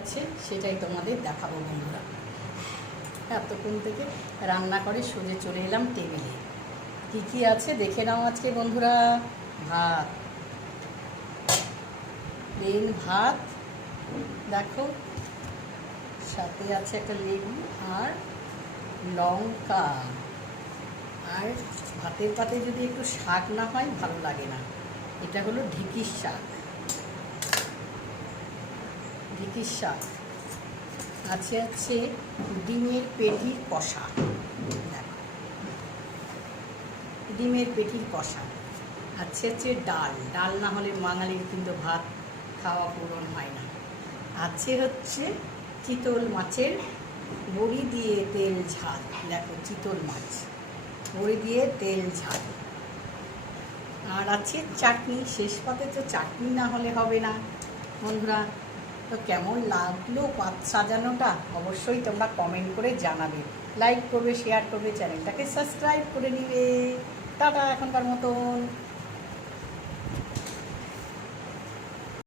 আছে সেটাই তোমাদের দেখাবো বন্ধুরা। এতক্ষণ থেকে রান্না করে সোজে চলে এলাম টেবিলে। কী কী আছে দেখে নাও আজকে বন্ধুরা। ভাত, প্লেন ভাত দেখো, সাথে আছে একটা লেবু আর লঙ্কা। আর ভাতের পাতে যদি একটু শাক না হয় ভালো লাগে না। এটা হলো ঢেঁকির শাক। ঢেঁকির শাক আছে ডিমের পেটির কষা। দেখো, ডিমের পেটির কষা আছে ডাল। ডাল না হলে বাঙালির কিন্তু ভাত খাওয়া পূরণ হয় না। আছে চিতল মাছের বড়ি দিয়ে তেল ঝাল। দেখো, চিতল মাছ বড়ি দিয়ে তেল ঝাল। আর আছে চাটনি। শেষ পাতে তো চাটনি না হলে হবে না বন্ধুরা। তো কেমন লাগলো পাত সাজানোটা অবশ্যই তোমরা কমেন্ট করে জানাবে, লাইক করবে, শেয়ার করবে, চ্যানেলটাকে সাবস্ক্রাইব করে নিবে। টাটা এখনকার মতন।